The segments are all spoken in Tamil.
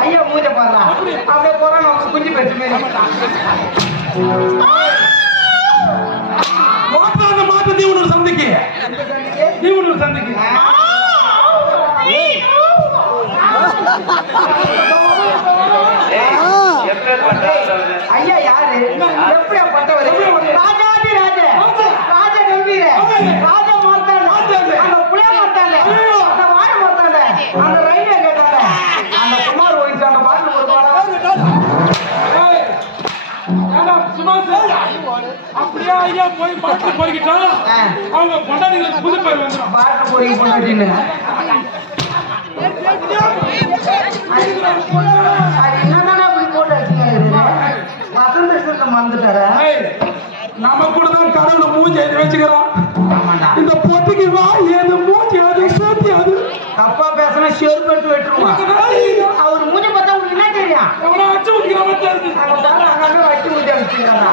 ஐயா மூஞ்ச பாருடா அப்படியே போறா நமக்கு குஞ்சு பெற்று மாத்த தீவனூர் சந்தைக்கு தீவனூர் சந்தைக்கு ஐயா யாரு எப்படியா பட்டவர் ராஜாதி ராஜ ராஜ கம்பீர ராஜ மாத்தாண்ட அந்த புளிய மாத்தாண்ட அந்த வாழை மாத்தாண்ட அந்த ரயில்வே கேட்டாண்ட அந்த குமார் வயசு அந்த பாட்டு ஒரு அப்படியே ஐயா போய் பாட்டு போய்கிட்டாங்க அவங்க கொண்டாடிகளுக்கு புது பேர் வந்துடும் பாட்டு போய் கொண்டாடின்னு என்னதானே அப்படி போட்டு வச்சுங்க வசந்த சுத்தம் வந்துட்டார நம்ம கூட தான் கடவுள் மூஞ்சி எழுதி வச்சுக்கிறோம் இந்த பொத்துக்கு வா ஏது மூஞ்சி அது சோத்தி அது தப்பா பேசினா செருப்பு எடுத்து வெட்டுருவான் அவர் மூஞ்சி பார்த்தா உங்களுக்கு என்ன தெரியும் அவனை அச்சு ஊற்றிக்கிறவன் வச்சு ஊற்றி அனுப்பிச்சுக்கிறாரா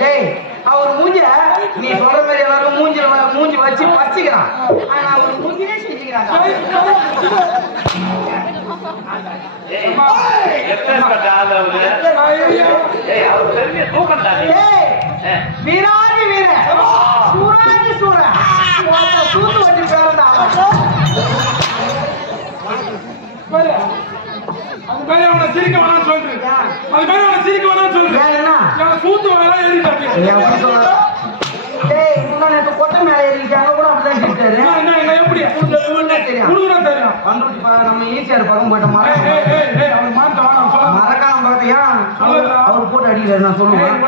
டேய் அவர் மூஞ்ச நீ சொல்ற மாதிரி எல்லாரும் மூஞ்சி வச்சு பச்சிக்கிறான் ஆனா அவர் மூஞ்சிலே செஞ்சுக்கிறாங்க வீராதி வீர சூராதி சூர சூத்து வச்சு பேரண்டா அது மாதிரி அவனை சிரிக்க வேணாம்னு சொல்றேன் அது மாதிரி அவனை சிரிக்க வேணாம்னு சொல்றேன் என்ன சூத்து வேணா எழுதிட்டாங்க டேய் இன்னும் நேற்று கொட்டை மேலே ஏறிட்டாங்க கூட அப்படிதான் கேட்டாரு எப்படி தெரியும் குடுக்குறா தெரியும் வந்துட்டு நம்ம ஈஸியார் பக்கம் போயிட்டோம் அவன் மாத்த வேணாம் மறக்காம பார்த்தியா அவர் போட்டு அடிக்கிறாரு நான் சொல்லுவேன்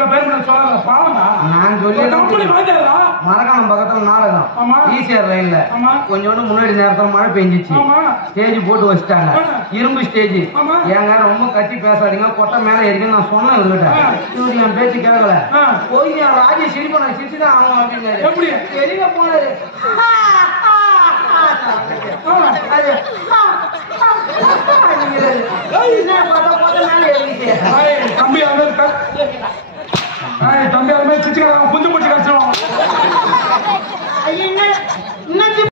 நான் சொல்லி மரக்காணம் பக்கத்துல நாடகம் ஈஸியார் லைன்ல கொஞ்சோண்டு முன்னாடி நேரத்துல மழை பெஞ்சிச்சு ஸ்டேஜ் போட்டு வச்சுட்டாங்க இரும்பு ஸ்டேஜ் ஏங்க ரொம்ப கட்டி பேசாதீங்க கொட்டை மேல இருக்குன்னு நான் சொன்னேன் இவர்கிட்ட இவரு என் பேச்சு கேட்கல போய் என் ராஜி சிரிப்பா நான் சிரிச்சுதான் ஆகும் அப்படின்னாரு எப்படி வெளியில போனாரு தம்பி தம்பி அது மாதிரி சிரிச்சுக்கிறான் கொஞ்சம் போச்சு கஷ்டம்